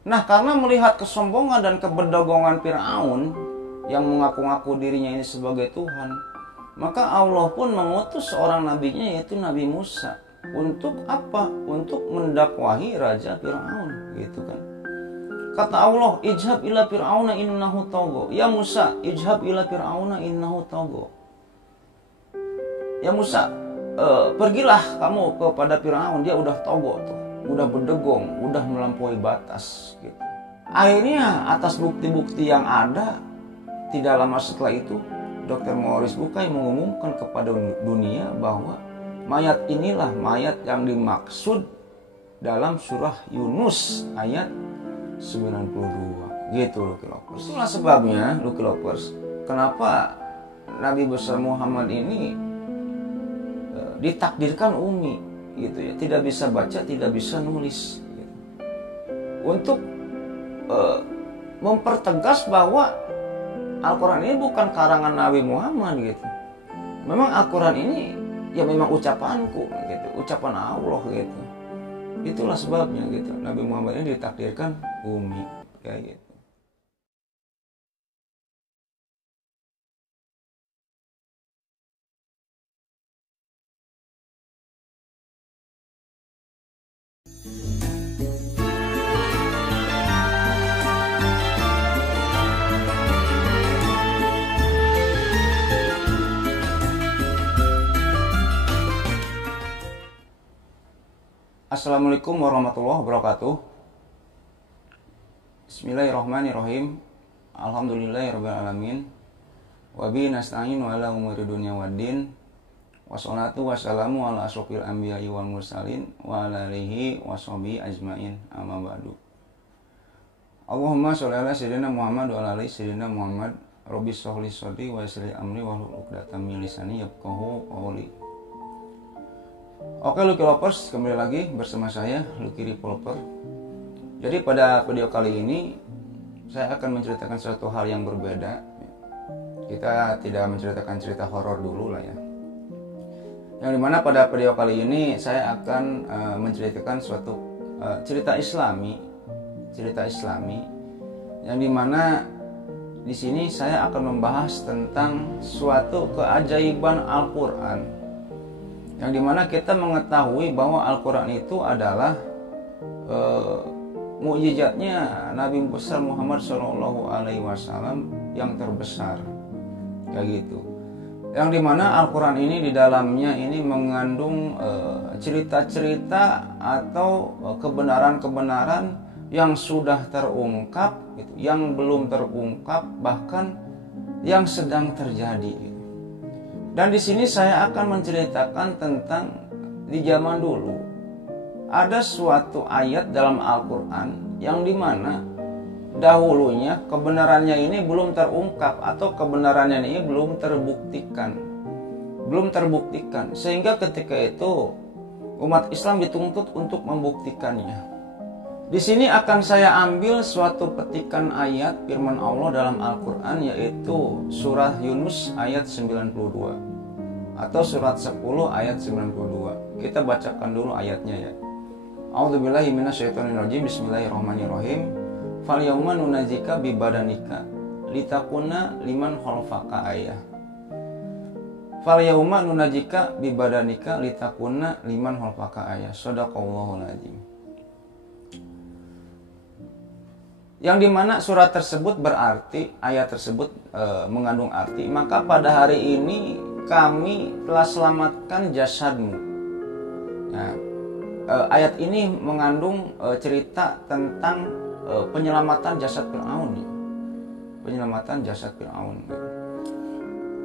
Nah, karena melihat kesombongan dan keberdagongan Fir'aun yang mengaku-ngaku dirinya ini sebagai Tuhan, maka Allah pun mengutus seorang nabinya, yaitu Nabi Musa. Untuk apa? Untuk mendakwahi Raja Fir'aun, gitu kan. Kata Allah, ijhab ila fir'auna innahu tagha. Ya Musa, ijhab ila fir'auna innahu tagha. Ya Musa, pergilah kamu kepada Fir'aun, dia udah togo tuh, udah berdegong, udah melampaui batas gitu. Akhirnya atas bukti-bukti yang ada, tidak lama setelah itu Dr. Maurice Bucay mengumumkan kepada dunia bahwa mayat inilah mayat yang dimaksud dalam surah Yunus ayat 92. Gitu Lucky Lovers. Itulah sebabnya Lucky Lovers, kenapa Nabi besar Muhammad ini ditakdirkan umi gitu ya, tidak bisa baca, tidak bisa nulis gitu. Untuk mempertegas bahwa Al-Quran ini bukan karangan Nabi Muhammad gitu. Memang Al-Quran ini ya memang ucapanku gitu, ucapan Allah gitu. Itulah sebabnya gitu Nabi Muhammad ini ditakdirkan umi kayak gitu. Assalamualaikum warahmatullahi wabarakatuh. Bismillahirrahmanirrahim. Alhamdulillahirrahmanirrahim. Wabihi nasta'in wa ala umuri dunya waddin. Wassalatu wassalamu ala asyrofil anbiya'i wal mursalin wa ala alihi wa sahbihi ajmain, amma ba'du. Allahumma sholli ala sayyidina Muhammad wa ala ali sayyidina Muhammad. Rabbi shrah li sadri wa yassir li amri wahlul 'uqdatam min lisani yafqahu qawli. Oke Lucky Lovers, kembali lagi bersama saya Lucky Revolver. Jadi pada video kali ini saya akan menceritakan suatu hal yang berbeda. Kita tidak menceritakan cerita horor dulu lah ya. Yang dimana pada video kali ini saya akan menceritakan suatu cerita Islami, yang dimana di sini saya akan membahas tentang suatu keajaiban Al-Quran. Yang dimana kita mengetahui bahwa Al-Quran itu adalah mukjizatnya Nabi besar Muhammad SAW yang terbesar, kayak gitu. Yang dimana Al-Quran ini di dalamnya ini mengandung cerita-cerita atau kebenaran-kebenaran yang sudah terungkap, gitu, yang belum terungkap, bahkan yang sedang terjadi. Gitu. Dan di sini saya akan menceritakan tentang di zaman dulu ada suatu ayat dalam Al-Quran yang dimana dahulunya kebenarannya ini belum terungkap atau kebenarannya ini belum terbuktikan, sehingga ketika itu umat Islam dituntut untuk membuktikannya. Di sini akan saya ambil suatu petikan ayat firman Allah dalam Al-Quran, yaitu surah Yunus ayat 92 atau surat 10 ayat 92. Kita bacakan dulu ayatnya ya. A'udzubillahi minasyaitonirrajim. Bismillahirrahmanirrahim. Falyawma nunajjika bibadanika litakuna liman khalfaka ayah. Falyawma nunajjika bibadanika litakuna liman khalfaka ayah. Shadaqallahul adzim. Yang dimana surat tersebut berarti, ayat tersebut mengandung arti, maka pada hari ini kami telah selamatkan jasadmu. Nah, ayat ini mengandung cerita tentang penyelamatan jasad Fir'aun. Penyelamatan jasad Fir'aun.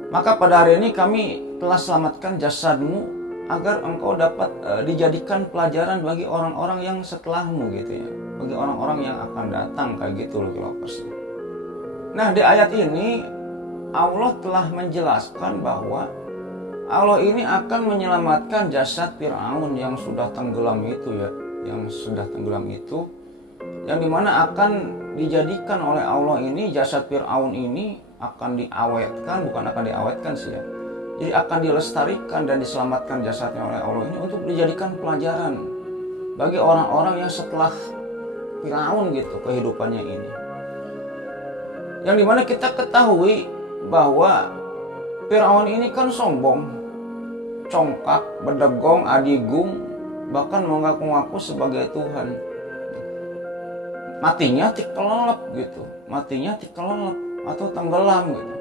Maka pada hari ini kami telah selamatkan jasadmu agar engkau dapat dijadikan pelajaran bagi orang-orang yang setelahmu gitu ya. Bagi orang-orang yang akan datang, kayak gitu Lucky Lovers. Nah, di ayat ini Allah telah menjelaskan bahwa Allah ini akan menyelamatkan jasad Fir'aun yang sudah tenggelam itu ya, yang dimana akan dijadikan oleh Allah ini, jasad Fir'aun ini akan diawetkan, bukan akan diawetkan sih ya, jadi akan dilestarikan dan diselamatkan jasadnya oleh Allah ini untuk dijadikan pelajaran bagi orang-orang yang setelah Firaun gitu kehidupannya ini. Yang dimana kita ketahui bahwa Firaun ini kan sombong, congkak, berdegong, adigung, bahkan mengaku-ngaku sebagai Tuhan. Matinya kelelep gitu, matinya kelelep atau tenggelam gitu,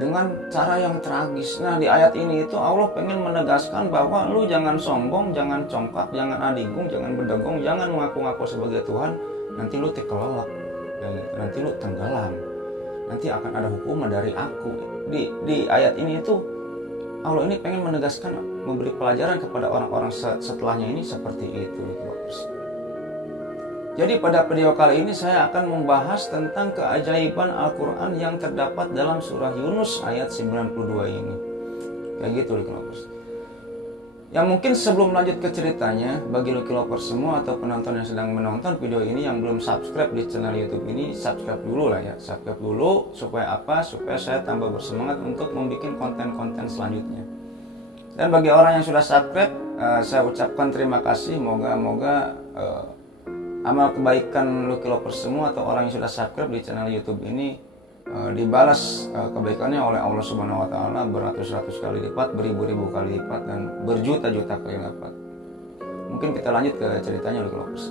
dengan cara yang tragis. Nah di ayat ini itu Allah pengen menegaskan bahwa lu jangan sombong, jangan congkak, jangan adigung, jangan berdegong, jangan mengaku-ngaku sebagai Tuhan. Nanti lu kelelep, nanti lu tenggelam, nanti akan ada hukuman dari aku. Di ayat ini itu Allah ini pengen menegaskan, memberi pelajaran kepada orang-orang setelahnya ini seperti itu. Jadi pada video kali ini saya akan membahas tentang keajaiban Al-Quran yang terdapat dalam surah Yunus ayat 92 ini. Kayak gitu Lucky Lovers. Ya mungkin sebelum lanjut ke ceritanya, bagi Lucky Lovers semua atau penonton yang sedang menonton video ini yang belum subscribe di channel YouTube ini, subscribe dulu lah ya. Subscribe dulu supaya apa? Supaya saya tambah bersemangat untuk membuat konten-konten selanjutnya. Dan bagi orang yang sudah subscribe, saya ucapkan terima kasih. Moga-moga amal kebaikan Lucky Lovers semua atau orang yang sudah subscribe di channel YouTube ini dibalas kebaikannya oleh Allah Subhanahu wa taala beratus-ratus kali lipat, beribu-ribu kali lipat, dan berjuta-juta kali lipat. Mungkin kita lanjut ke ceritanya Lucky Lovers.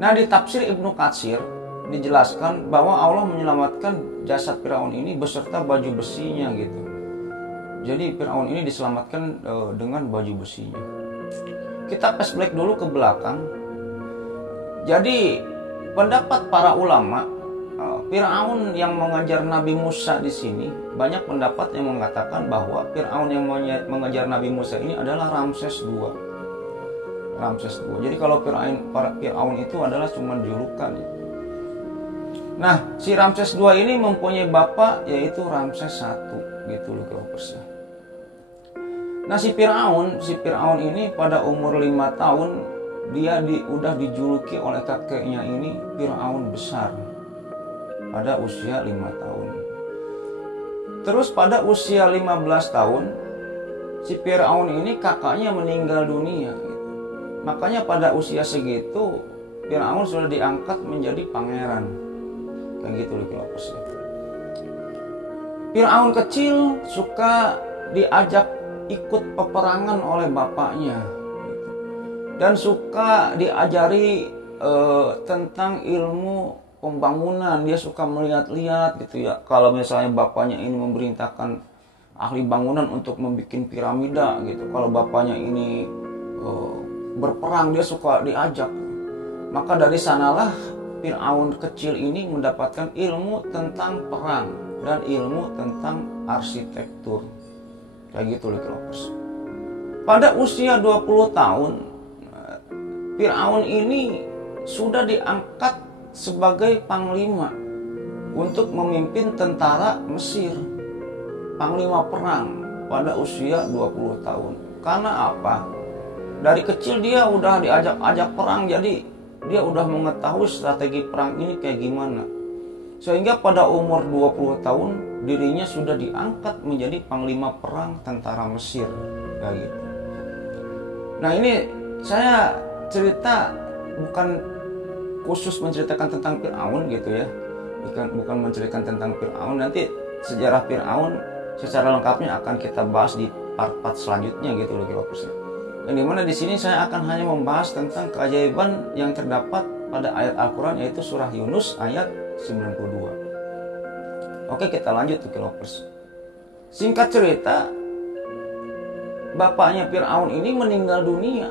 Nah, di tafsir Ibnu Katsir dijelaskan bahwa Allah menyelamatkan jasad Firaun ini beserta baju besinya gitu. Jadi Firaun ini diselamatkan dengan baju besinya. Kita flashback dulu ke belakang. Jadi pendapat para ulama, Firaun yang mengejar Nabi Musa di sini, banyak pendapat yang mengatakan bahwa Firaun yang mengejar Nabi Musa ini adalah Ramses II. Ramses II. Jadi kalau Firaun itu adalah cuma julukan. Nah, si Ramses II ini mempunyai bapak yaitu Ramses I gitu loh Lovers. Nah, si Firaun ini pada umur 5 tahun dia udah dijuluki oleh kakeknya ini Firaun besar pada usia 5 tahun. Terus pada usia 15 tahun si Firaun ini kakaknya meninggal dunia gitu. Makanya pada usia segitu Firaun sudah diangkat menjadi pangeran. Kayak gitu loh. Firaun kecil suka diajak ikut peperangan oleh bapaknya dan suka diajari tentang ilmu pembangunan. Dia suka melihat-lihat gitu ya. Kalau misalnya bapaknya ini memerintahkan ahli bangunan untuk membuat piramida gitu, kalau bapaknya ini berperang, dia suka diajak. Maka dari sanalah Firaun kecil ini mendapatkan ilmu tentang perang dan ilmu tentang arsitektur. Kayak gitu loh. Pada usia 20 tahun Firaun ini sudah diangkat sebagai panglima untuk memimpin tentara Mesir. Panglima perang pada usia 20 tahun. Karena apa? Dari kecil dia udah diajak-ajak perang, jadi dia udah mengetahui strategi perang ini kayak gimana. Sehingga pada umur 20 tahun dirinya sudah diangkat menjadi panglima perang tentara Mesir. Kayak gitu. Nah, ini saya cerita bukan khusus menceritakan tentang Firaun gitu ya, bukan menceritakan tentang Firaun. Nanti sejarah Firaun secara lengkapnya akan kita bahas di part-part selanjutnya gitu loh Lovers. Yang dimana di sini saya akan hanya membahas tentang keajaiban yang terdapat pada ayat Al-Quran, yaitu surah Yunus ayat 92. Oke, kita lanjut tuh Lovers. Singkat cerita, bapaknya Firaun ini meninggal dunia.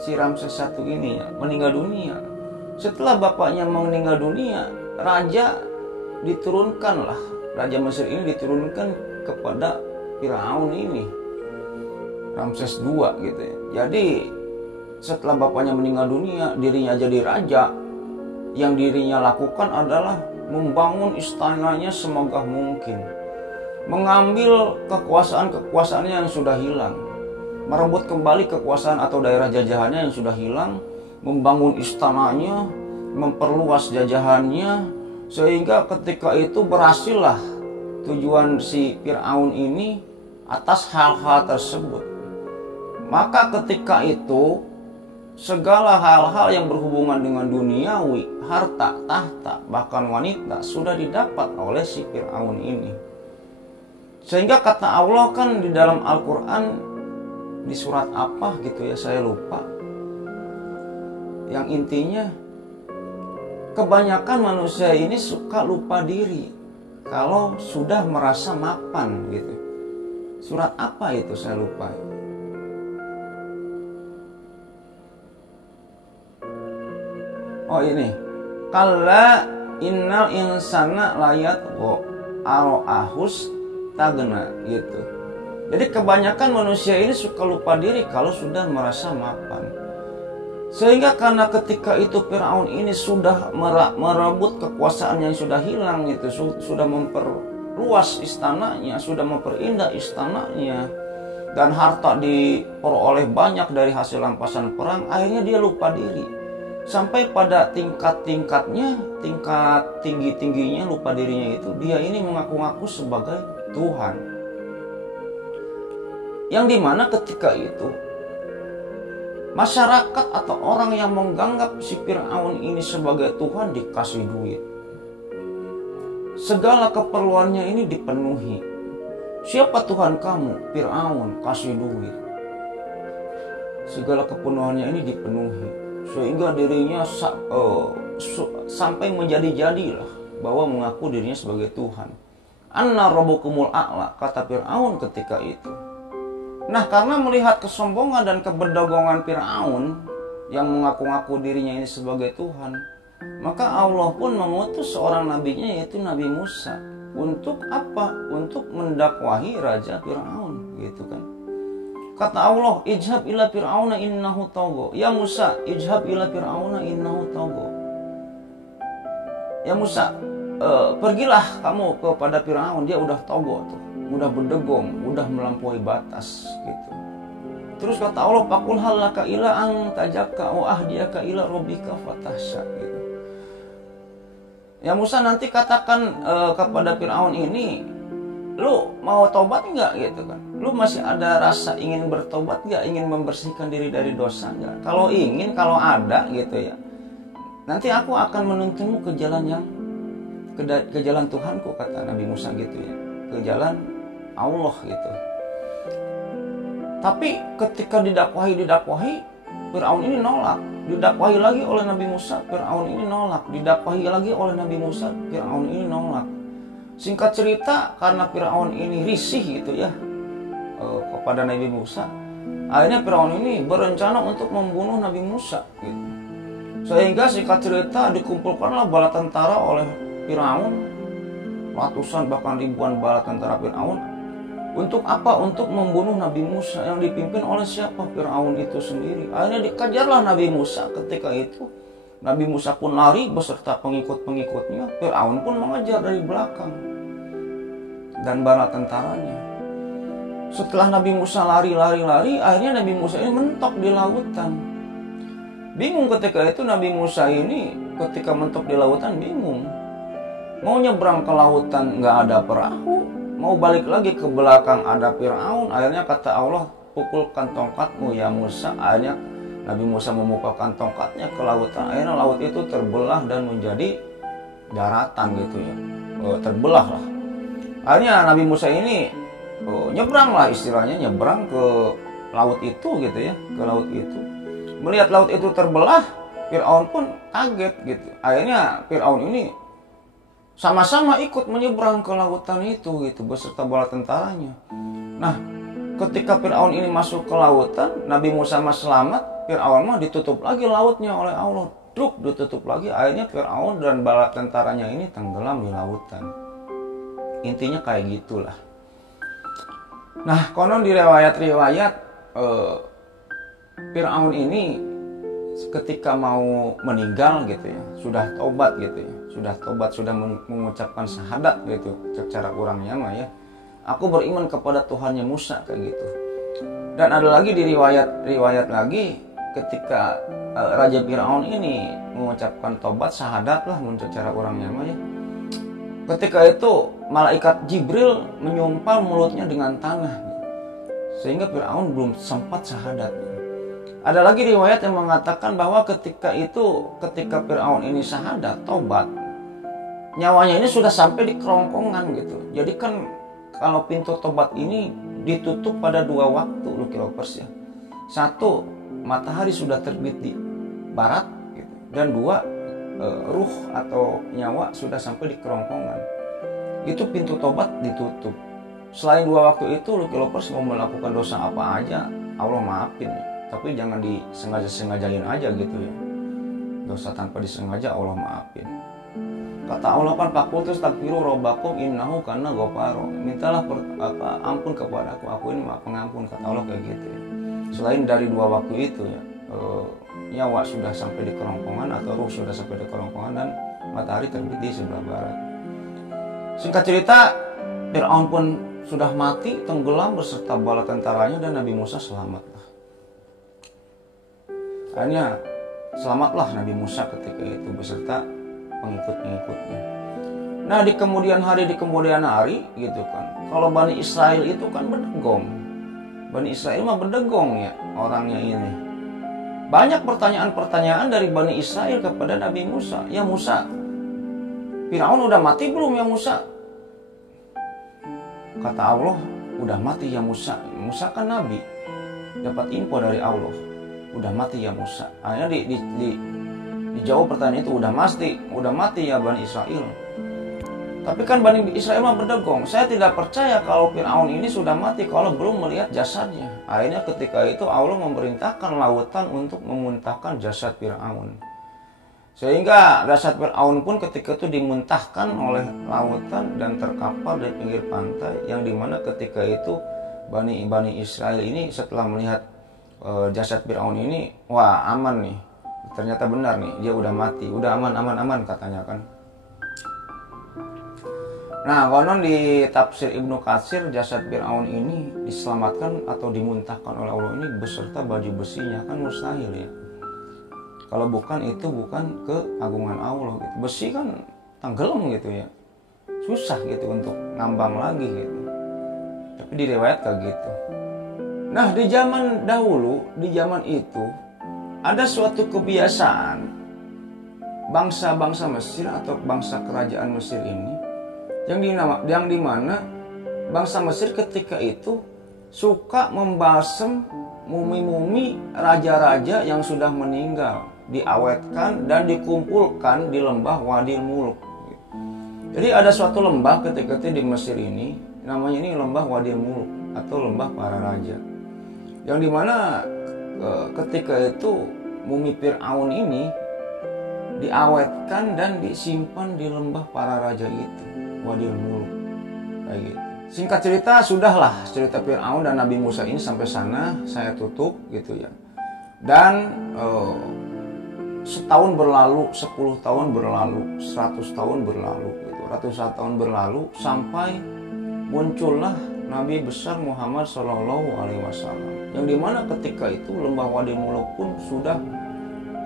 Si Ramses I ini ya, meninggal dunia. Setelah bapaknya meninggal dunia, raja Mesir ini diturunkan kepada Firaun ini, Ramses II gitu ya. Jadi setelah bapaknya meninggal dunia, dirinya jadi raja. Yang dirinya lakukan adalah membangun istananya semegah mungkin, mengambil kekuasaannya yang sudah hilang, merebut kembali kekuasaan atau daerah jajahannya yang sudah hilang, membangun istananya, memperluas jajahannya, sehingga ketika itu berhasillah tujuan si Firaun ini atas hal-hal tersebut. Maka ketika itu segala hal-hal yang berhubungan dengan duniawi, harta, tahta, bahkan wanita sudah didapat oleh si Fir'aun ini. Sehingga kata Allah kan di dalam Al-Quran, di surat apa gitu ya, saya lupa, yang intinya kebanyakan manusia ini suka lupa diri kalau sudah merasa mapan gitu. Surat apa itu saya lupa. Oh ini, kalla innal insana layatgha ara'ahus tagna gitu. Jadi kebanyakan manusia ini suka lupa diri kalau sudah merasa mapan. Sehingga karena ketika itu Fir'aun ini sudah merebut kekuasaan yang sudah hilang itu, sudah memperluas istananya, sudah memperindah istananya, dan harta diperoleh banyak dari hasil rampasan perang, akhirnya dia lupa diri. Sampai pada tingkat tinggi-tingginya lupa dirinya itu, dia ini mengaku-ngaku sebagai Tuhan. Yang dimana ketika itu masyarakat atau orang yang menganggap si Fir'aun ini sebagai Tuhan dikasih duit. Segala keperluannya ini dipenuhi. Siapa Tuhan kamu? Fir'aun, kasih duit. Segala kepenuhannya ini dipenuhi. Sehingga dirinya sampai menjadi-jadilah bahwa mengaku dirinya sebagai Tuhan. Anna rabbukumul a'la, kata Fir'aun ketika itu. Nah, karena melihat kesombongan dan keberdagongan Fir'aun yang mengaku-ngaku dirinya ini sebagai Tuhan, maka Allah pun mengutus seorang nabinya, yaitu Nabi Musa. Untuk apa? Untuk mendakwahi Raja Fir'aun, gitu kan. Kata Allah, ijhab ila fir'auna innahu tagha. Ya Musa, ijhab ila fir'auna innahu tagha. Ya Musa, pergilah kamu kepada Fir'aun, dia udah togo tuh, udah berdegong, udah melampaui batas gitu. Terus kata Allah, faqul halaka ila an tajaka wa ahdiyaka ila rabbika fatahsya gitu. Ya Musa, nanti katakan kepada Fir'aun ini, lu mau tobat nggak gitu kan? Lu masih ada rasa ingin bertobat nggak? Ingin membersihkan diri dari dosa nggak? Kalau ingin, kalau ada gitu ya, nanti aku akan menuntunmu ke jalan ke jalan Tuhanku, kata Nabi Musa gitu ya, ke jalan Allah gitu. Tapi ketika didakwahi, Fir'aun ini nolak. Didakwahi lagi oleh Nabi Musa, Fir'aun ini nolak. Didakwahi lagi oleh Nabi Musa, Fir'aun ini nolak. Singkat cerita, karena Fir'aun ini risih gitu ya kepada Nabi Musa, akhirnya Fir'aun ini berencana untuk membunuh Nabi Musa gitu. Sehingga singkat cerita dikumpulkanlah bala tentara oleh Fir'aun, ratusan bahkan ribuan bala tentara Fir'aun. Untuk apa? Untuk membunuh Nabi Musa yang dipimpin oleh siapa? Fir'aun itu sendiri. Akhirnya dikejarlah Nabi Musa. Ketika itu Nabi Musa pun lari beserta pengikut-pengikutnya. Fir'aun pun mengejar dari belakang dan bala tentaranya. Setelah Nabi Musa lari, akhirnya Nabi Musa ini mentok di lautan. Bingung ketika itu Nabi Musa ini, ketika mentok di lautan bingung. Mau nyebrang ke lautan nggak ada perahu, mau balik lagi ke belakang ada Fir'aun. Akhirnya kata Allah, pukulkan tongkatmu ya Musa. Akhirnya Nabi Musa memukulkan tongkatnya ke lautan. Akhirnya laut itu terbelah dan menjadi daratan gitu ya, terbelah lah. Akhirnya Nabi Musa ini nyebrang lah, istilahnya nyebrang ke laut itu gitu ya, ke laut itu. Melihat laut itu terbelah, Fir'aun pun kaget gitu. Akhirnya Fir'aun ini sama-sama ikut menyeberang ke lautan itu gitu beserta bala tentaranya. Nah, ketika Fir'aun ini masuk ke lautan, Nabi Musa mah selamat, Fir'aun mah ditutup lagi lautnya oleh Allah. Truk ditutup lagi, akhirnya Fir'aun dan bala tentaranya ini tenggelam di lautan. Intinya kayak gitulah. Nah, konon di riwayat-riwayat Fir'aun ini ketika mau meninggal gitu ya, sudah tobat gitu ya, sudah mengucapkan syahadat gitu, secara kurangnya mah ya, aku beriman kepada Tuhannya Musa kayak gitu. Dan ada lagi di riwayat lagi ketika Raja Fir'aun ini mengucapkan tobat syahadat lah secara kurangnya mah ya. Ketika itu malaikat Jibril menyumpal mulutnya dengan tanah, sehingga Fir'aun belum sempat syahadat. Ada lagi riwayat yang mengatakan bahwa ketika Fir'aun ini syahadat, tobat, nyawanya ini sudah sampai di kerongkongan gitu. Jadi kan kalau pintu tobat ini ditutup pada 2 waktu, Lucky Lovers ya. 1, matahari sudah terbit di barat gitu. Dan 2, ruh atau nyawa sudah sampai di kerongkongan. Itu pintu tobat ditutup. Selain 2 waktu itu, Lucky Lovers mau melakukan dosa apa aja, Allah maafin. Tapi jangan disengaja-sengajain aja gitu ya. Dosa tanpa disengaja Allah maafin. Kata Allah kan fakultus takfiru robbakum innahu kana ghafaro. Mintalah ampun kepadaku, aku ini Maha Pengampun, kata Allah kayak gitu ya. Selain dari 2 waktu itu ya, nyawa sudah sampai di kerongkongan atau ruh sudah sampai di kerongkongan dan matahari terbit di sebelah barat. Singkat cerita, Fir'aun pun sudah mati, tenggelam beserta bala tentaranya dan Nabi Musa selamat. Akhirnya selamatlah Nabi Musa ketika itu beserta pengikut-pengikutnya. Nah di kemudian hari gitu kan, kalau Bani Israel itu kan berdegong. Bani Israel mah berdegong ya orangnya ini. Banyak pertanyaan-pertanyaan dari Bani Israel kepada Nabi Musa. Ya Musa, Fir'aun udah mati belum ya Musa? Kata Allah, udah mati ya Musa. Musa kan Nabi, dapat info dari Allah. Udah mati ya Musa. Akhirnya dijawab pertanyaan itu, udah mati ya Bani Israel. Tapi kan Bani Israel mah berdegong. Saya tidak percaya kalau Fir'aun ini sudah mati kalau belum melihat jasadnya. Akhirnya ketika itu Allah memerintahkan lautan untuk memuntahkan jasad Fir'aun. Sehingga jasad Fir'aun pun ketika itu dimuntahkan oleh lautan dan terkapar di pinggir pantai, yang dimana ketika itu Bani Israel ini setelah melihat jasad Fir'aun ini, wah aman nih. Ternyata benar nih, dia udah mati, udah aman katanya kan. Nah, konon di tafsir Ibnu Katsir, jasad Fir'aun ini diselamatkan atau dimuntahkan oleh Allah ini beserta baju besinya, kan mustahil ya. Kalau bukan itu bukan keagungan Allah gitu. Besi kan tenggelam gitu ya. Susah gitu untuk ngambang lagi gitu. Tapi di riwayat kayak gitu. Nah, di zaman dahulu, di zaman itu ada suatu kebiasaan bangsa-bangsa Mesir atau bangsa kerajaan Mesir ini yang dimana bangsa Mesir ketika itu suka membalsem mumi-mumi raja-raja yang sudah meninggal, diawetkan dan dikumpulkan di lembah Wadi Muluk. Jadi ada suatu lembah ketika itu di Mesir ini, namanya ini lembah Wadi Muluk atau lembah para raja, yang dimana ketika itu mumi Fir'aun ini diawetkan dan disimpan di lembah para raja itu, Wadi Muluk kayak gitu. Singkat cerita, sudahlah cerita Fir'aun dan Nabi Musa ini sampai sana saya tutup gitu ya. Dan setahun berlalu, 10 tahun berlalu, 100 tahun berlalu gitu. Ratusan tahun berlalu sampai muncullah Nabi besar Muhammad SAW, yang dimana ketika itu lembah Wadi Muluk pun sudah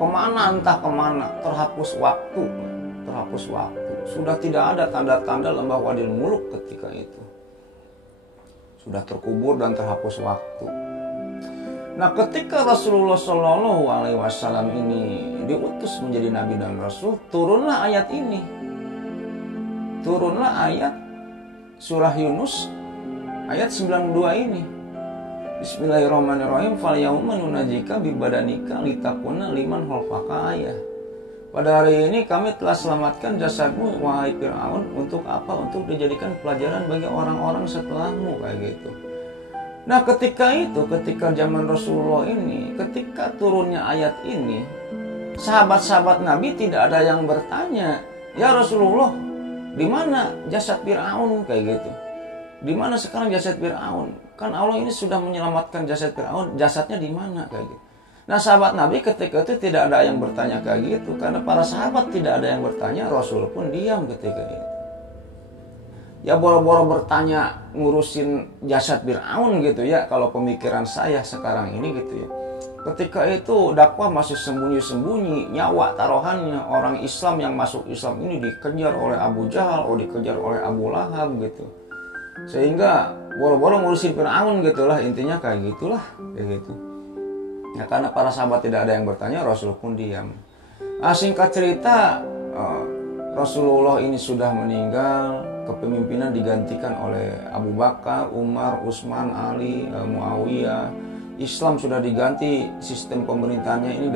entah kemana, terhapus waktu, sudah tidak ada tanda-tanda lembah Wadi Muluk ketika itu, sudah terkubur dan terhapus waktu. Nah, ketika Rasulullah SAW ini diutus menjadi Nabi dan Rasul, turunlah ayat ini, ayat surah Yunus ayat 92 ini. Bismillahirrahmanirrahim. Fal yauma nunajika bi badanika litakuna liman khalfaka ayah. Pada hari ini kami telah selamatkan jasadmu wahai Fir'aun, untuk apa? Untuk dijadikan pelajaran bagi orang-orang setelahmu, kayak gitu. Nah, ketika zaman Rasulullah ini, ketika turunnya ayat ini, sahabat-sahabat Nabi tidak ada yang bertanya, "Ya Rasulullah, di mana jasad Fir'aun?" kayak gitu. Di mana sekarang jasad Fir'aun? Kan Allah ini sudah menyelamatkan jasad Fir'aun, jasadnya di mana kayak gitu. Nah, sahabat Nabi ketika itu tidak ada yang bertanya kayak gitu, karena para sahabat tidak ada yang bertanya, Rasul pun diam ketika itu. Ya boro-boro bertanya ngurusin jasad Fir'aun gitu ya, kalau pemikiran saya sekarang ini gitu ya. Ketika itu dakwah masih sembunyi-sembunyi, nyawa taruhannya orang Islam yang masuk Islam ini dikejar oleh Abu Jahal, dikejar oleh Abu Lahab gitu. Sehingga boro-boro ngurusin Fir'aun gitulah, intinya kayak gitulah, kayak gitu. Ya, karena para sahabat tidak ada yang bertanya, Rasul pun diam. Singkat cerita, Rasulullah ini sudah meninggal, kepemimpinan digantikan oleh Abu Bakar, Umar, Utsman, Ali, Muawiyah. Islam sudah diganti sistem pemerintahannya ini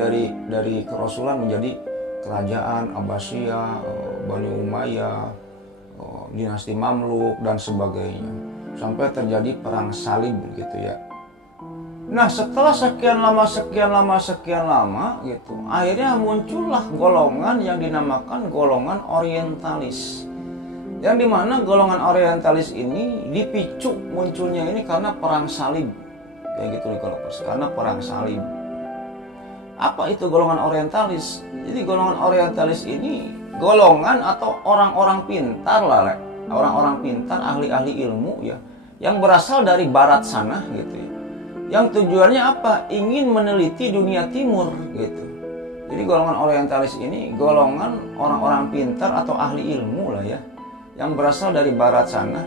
dari kerasulan menjadi kerajaan Abbasiyah, Bani Umayyah, dinasti Mamluk dan sebagainya. Sampai terjadi perang salib gitu ya. Nah, setelah sekian lama gitu, akhirnya muncullah golongan yang dinamakan golongan orientalis. Yang dimana golongan orientalis ini dipicu munculnya ini karena perang salib. Kayak gitu kalau karena perang salib. Apa itu golongan orientalis? Jadi golongan orientalis ini golongan atau orang-orang pintar lah, orang-orang pintar, ahli-ahli ilmu ya, yang berasal dari barat sana gitu ya. Yang tujuannya apa? Ingin meneliti dunia timur gitu. Jadi golongan orientalis ini golongan orang-orang pintar atau ahli ilmu lah ya, yang berasal dari barat sana,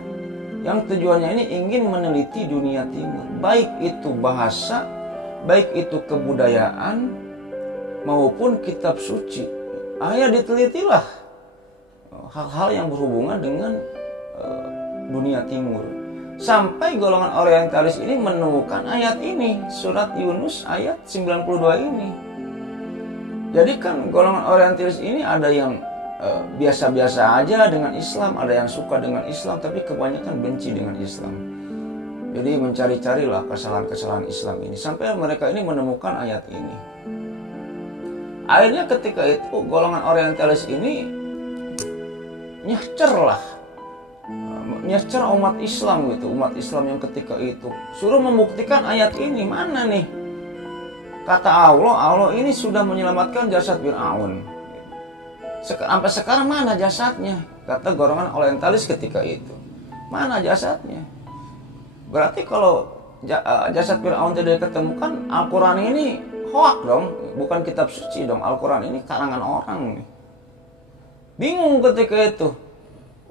yang tujuannya ini ingin meneliti dunia timur, baik itu bahasa, baik itu kebudayaan maupun kitab suci. Akhirnya ditelitilah hal-hal yang berhubungan dengan dunia timur. Sampai golongan orientalis ini menemukan ayat ini, surat Yunus ayat 92 ini. Jadi kan golongan orientalis ini ada yang biasa-biasa aja dengan Islam, ada yang suka dengan Islam, tapi kebanyakan benci dengan Islam. Jadi mencari-carilah kesalahan-kesalahan Islam ini, sampai mereka ini menemukan ayat ini. Akhirnya ketika itu golongan orientalis ini nyecer umat Islam gitu, umat Islam yang ketika itu suruh membuktikan ayat ini. Mana nih kata Allah ini sudah menyelamatkan jasad Fir'aun, sampai sekarang mana jasadnya, kata golongan orientalis ketika itu. Mana jasadnya? Berarti kalau jasad Fir'aun tidak diketemukan, Al-Quran ini hoak dong, bukan kitab suci dong. Al-Quran ini karangan orang nih. Bingung ketika itu.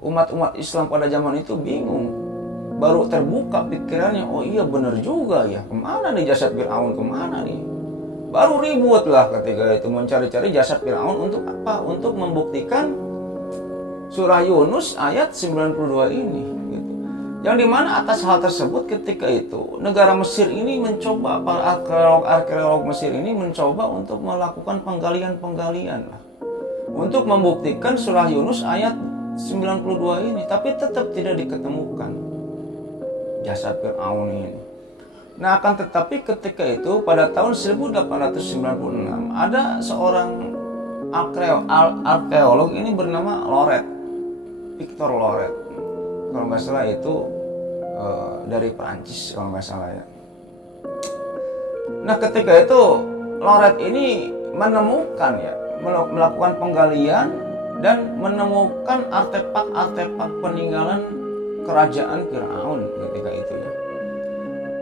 Umat-umat Islam pada zaman itu bingung. Baru terbuka pikirannya, oh iya benar juga ya. Kemana nih jasad Fir'aun, kemana nih? Baru ribut lah ketika itu mencari-cari jasad Fir'aun untuk apa? Untuk membuktikan surah Yunus ayat 92 ini. Gitu. Yang dimana atas hal tersebut ketika itu negara Mesir ini mencoba, para arkeolog Mesir ini mencoba untuk melakukan penggalian lah, untuk membuktikan surah Yunus ayat 92 ini, tapi tetap tidak diketemukan jasad Fir'aun ini. Nah, akan tetapi ketika itu pada tahun 1896 ada seorang arkeolog ini bernama Victor Loret. Kalau nggak salah itu dari Perancis kalau nggak salah ya. Nah, ketika itu Loret ini menemukan ya, melakukan penggalian dan menemukan artefak-artefak peninggalan kerajaan Fir'aun ketika itu ya.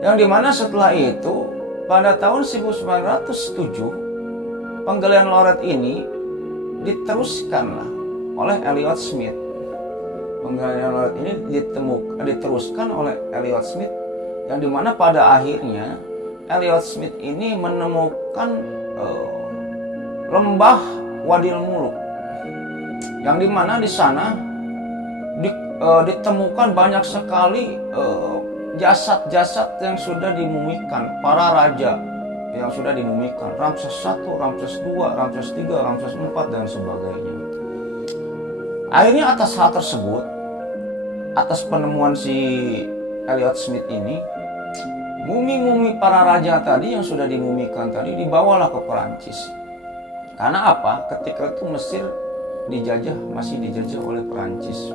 Yang dimana setelah itu pada tahun 1907 penggalian Loret ini diteruskanlah oleh Elliot Smith. Penggalian Loret ini diteruskan oleh Elliot Smith, yang dimana pada akhirnya Elliot Smith ini menemukan lembah Wadil Muluk, yang dimana di sana ditemukan banyak sekali jasad-jasad yang sudah dimumikan, para raja yang sudah dimumikan, Ramses I, Ramses II, Ramses III, Ramses IV dan sebagainya. Akhirnya atas hal tersebut, atas penemuan si Elliot Smith ini, mumi-mumi para raja tadi yang sudah dimumikan tadi dibawalah ke Perancis. Karena apa? Ketika itu Mesir masih dijajah oleh Perancis.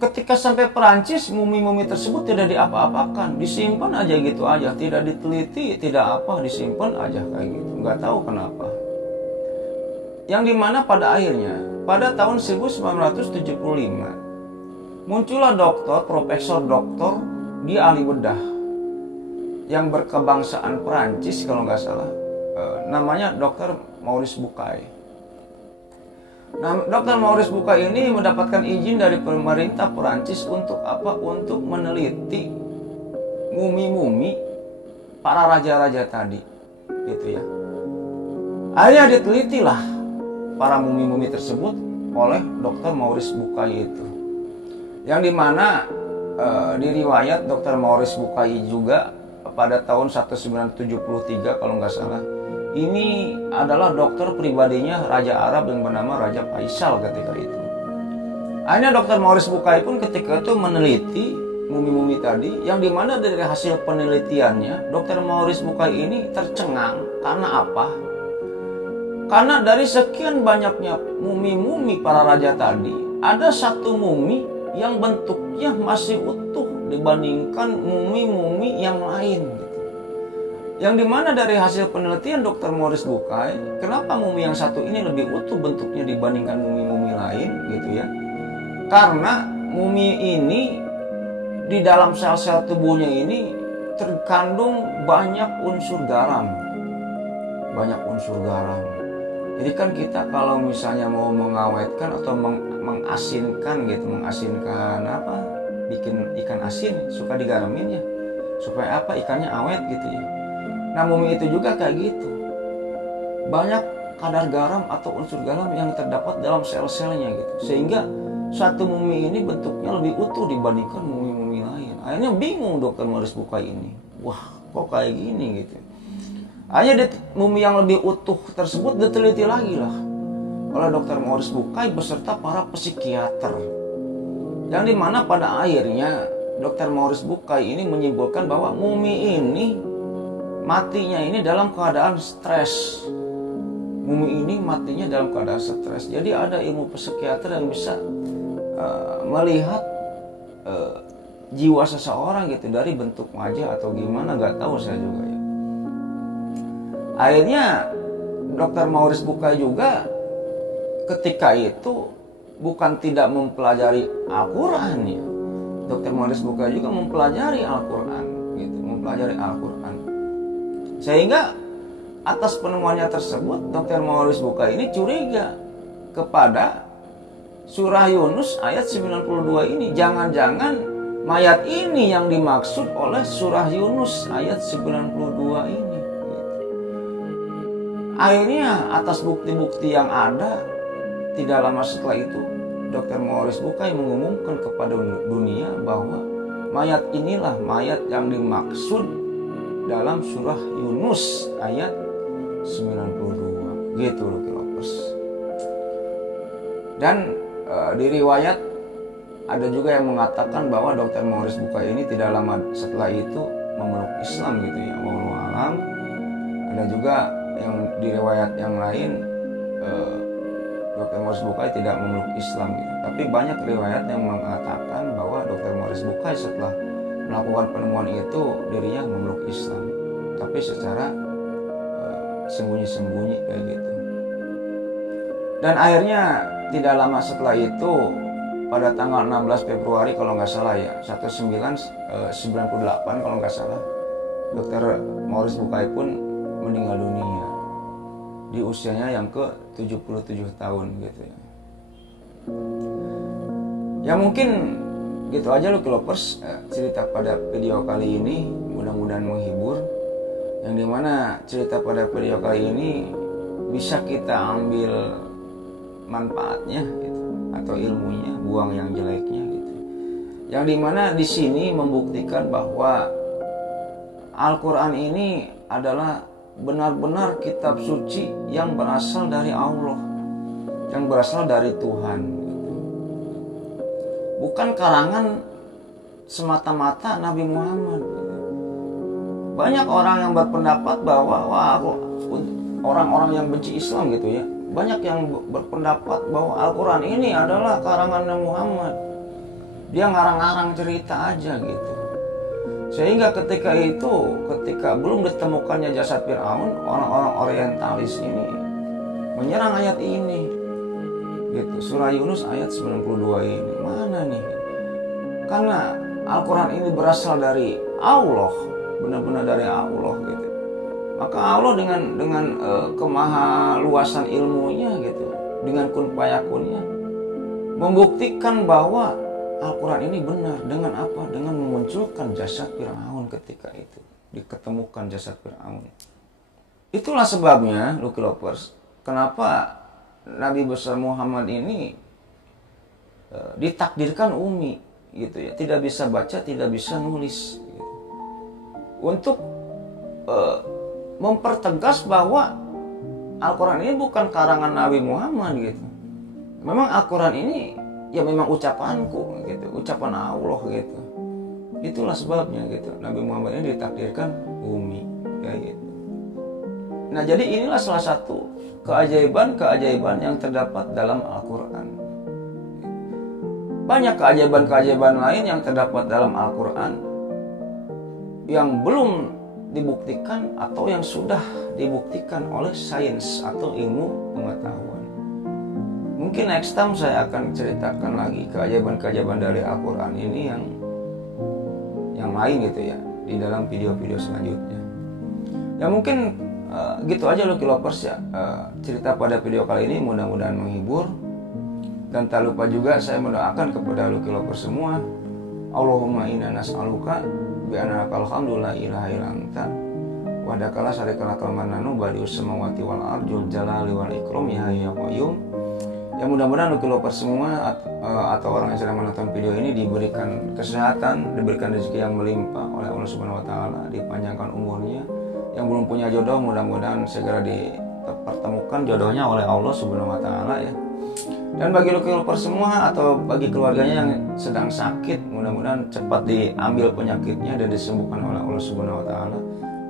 Ketika sampai Perancis, mumi-mumi tersebut tidak diapa-apakan, disimpan aja gitu aja, tidak diteliti, tidak apa, disimpan aja kayak gitu, nggak tahu kenapa. Yang dimana pada akhirnya, pada tahun 1975, muncullah profesor doktor di ahli bedah yang berkebangsaan Perancis kalau nggak salah. Namanya Dr. Maurice Bucaille. Nah, Dr. Maurice Bucaille ini mendapatkan izin dari pemerintah Perancis untuk apa? Untuk meneliti mumi-mumi para raja-raja tadi, gitu ya. Akhirnya ditelitilah para mumi-mumi tersebut oleh Dr. Maurice Bucay itu, yang dimana di riwayat Dr. Maurice Bucay juga pada tahun 1973 kalau nggak salah, ini adalah dokter pribadinya Raja Arab yang bernama Raja Faisal ketika itu. Akhirnya Dr. Maurice Bucay pun ketika itu meneliti mumi-mumi tadi, yang dimana dari hasil penelitiannya Dr. Maurice Bucay ini tercengang. Karena apa? Karena dari sekian banyaknya mumi-mumi para raja tadi, ada satu mumi yang bentuknya masih utuh dibandingkan mumi-mumi yang lain. Yang dimana dari hasil penelitian Dr. Maurice Bucay, kenapa mumi yang satu ini lebih utuh bentuknya dibandingkan mumi-mumi lain, gitu ya? Karena mumi ini di dalam sel-sel tubuhnya ini terkandung banyak unsur garam. Banyak unsur garam. Jadi kan kita kalau misalnya mau mengawetkan atau mengasinkan gitu, mengasinkan apa? Bikin ikan asin, suka digaramin ya. Supaya apa? Ikannya awet gitu ya. Nah, mumi itu juga kayak gitu. Banyak kadar garam atau unsur garam yang terdapat dalam sel-selnya gitu. Sehingga satu mumi ini bentuknya lebih utuh dibandingkan mumi-mumi lain. Akhirnya bingung Dr. Maurice Bucay ini. Wah, kok kayak gini gitu. Akhirnya mumi yang lebih utuh tersebut diteliti lagi lah oleh Dr. Maurice Bucay beserta para psikiater. Yang dimana pada akhirnya Dr. Maurice Bucay ini menyimpulkan bahwa mumi ini matinya ini dalam keadaan stres. Mumi ini matinya dalam keadaan stres. Jadi ada ilmu psikiater yang bisa melihat jiwa seseorang gitu dari bentuk wajah atau gimana, nggak tahu saya juga ya. Akhirnya Dr. Maurice Bucay juga ketika itu bukan tidak mempelajari Al-Quran ya. Dr. Maurice Bucay juga mempelajari Al-Quran gitu, mempelajari Al-Quran. Sehingga atas penemuannya tersebut Dr. Maurice Bucay ini curiga kepada surah Yunus ayat 92 ini. Jangan-jangan mayat ini yang dimaksud oleh surah Yunus ayat 92 ini. Akhirnya atas bukti-bukti yang ada, tidak lama setelah itu Dr. Maurice Bucay mengumumkan kepada dunia bahwa mayat inilah mayat yang dimaksud dalam surah Yunus ayat 92. Gitu loh Kilopers. Dan di riwayat ada juga yang mengatakan bahwa Dr. Maurice Bucay ini tidak lama setelah itu memeluk Islam gitu ya. Wallahu alam. Ada juga yang di riwayat yang lain Dr. Maurice Bucay tidak memeluk Islam gitu. Tapi banyak riwayat yang mengatakan bahwa Dr. Maurice Bucay setelah melakukan penemuan itu dirinya memeluk Islam, tapi secara sembunyi-sembunyi kayak gitu. Dan akhirnya tidak lama setelah itu pada tanggal 16 Februari kalau nggak salah ya, 1998 kalau nggak salah, Dr. Maurice Bucay pun meninggal dunia di usianya yang ke 77 tahun gitu ya. Ya mungkin gitu aja loh Kilopers, cerita pada video kali ini mudah-mudahan menghibur, yang dimana cerita pada video kali ini bisa kita ambil manfaatnya gitu, atau ilmunya, buang yang jeleknya gitu. Yang dimana di sini membuktikan bahwa Al-Quran ini adalah benar-benar kitab suci yang berasal dari Allah, yang berasal dari Tuhan gitu. Bukan karangan semata-mata Nabi Muhammad gitu. Banyak orang yang berpendapat bahwa orang-orang yang benci Islam gitu ya, banyak yang berpendapat bahwa Al-Quran ini adalah karangan Nabi Muhammad. Dia ngarang-ngarang cerita aja gitu. Sehingga ketika belum ditemukannya jasad Fir'aun, orang-orang orientalis ini menyerang ayat ini gitu. Surah Yunus ayat 92 ini mana nih? Karena Al-Quran ini berasal dari Allah, benar-benar dari Allah gitu. Maka Allah dengan kemahaluasan ilmunya gitu, dengan kun fayakunnya, membuktikan bahwa Al-Quran ini benar. Dengan apa? Dengan memunculkan jasad Fir'aun ketika itu. Diketemukan jasad Fir'aun. Itulah sebabnya, Lucky Lovers, kenapa Nabi besar Muhammad ini ditakdirkan ummi, gitu ya. Tidak bisa baca, tidak bisa nulis. Gitu. Untuk mempertegas bahwa Al-Quran ini bukan karangan Nabi Muhammad, gitu. Memang Al-Quran ini ya memang ucapanku, gitu, ucapan Allah, gitu. Itulah sebabnya, gitu, Nabi Muhammad ini ditakdirkan ummi, kayak gitu. Nah, jadi inilah salah satu keajaiban-keajaiban yang terdapat dalam Al-Quran. Banyak keajaiban-keajaiban lain yang terdapat dalam Al-Quran yang belum dibuktikan atau yang sudah dibuktikan oleh sains atau ilmu pengetahuan. Mungkin next time saya akan ceritakan lagi keajaiban-keajaiban dari Al-Quran ini yang lain, gitu ya, di dalam video-video selanjutnya. Ya mungkin gitu aja Lucky Lovers ya, cerita pada video kali ini mudah-mudahan menghibur. Dan tak lupa juga saya mendoakan kepada Lucky Lovers semua, Allahumma inna nas'aluka bi'annaka alhamdulillah ilaha illa anta wahdakala syarikala kalmananu badius samawati wal ardul jalali wal ikram ya hayyu ya qayyum. Ya mudah-mudahan Lucky Lovers semua atau orang yang sedang menonton video ini diberikan kesehatan, diberikan rezeki yang melimpah oleh Allah Subhanahu wa taala, dipanjangkan umurnya. Yang belum punya jodoh mudah-mudahan segera dipertemukan jodohnya oleh Allah Subhanahu wa taala ya. Dan bagi Lucky Lovers semua atau bagi keluarganya yang sedang sakit, mudah-mudahan cepat diambil penyakitnya dan disembuhkan oleh Allah Subhanahu wa taala.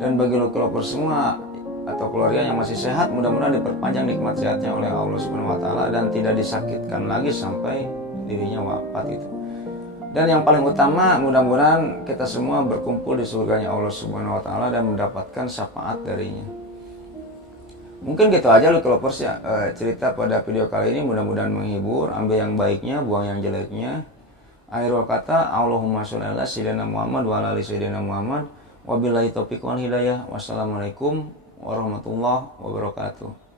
Dan bagi Lucky Lovers semua atau keluarga yang masih sehat, mudah-mudahan diperpanjang nikmat sehatnya oleh Allah Subhanahu wa taala dan tidak disakitkan lagi sampai dirinya wafat itu. Dan yang paling utama, mudah-mudahan kita semua berkumpul di surganya Allah Subhanahu wa taala dan mendapatkan syafaat darinya. Mungkin gitu aja Lucky Lovers ya, cerita pada video kali ini mudah-mudahan menghibur. Ambil yang baiknya, buang yang jeleknya. Akhirul kata, Allahumma sholli ala sayyidina Muhammad wa ala ali sayyidina Muhammad. Wabillahi taufiq wal hidayah. Wassalamualaikum warahmatullahi wabarakatuh.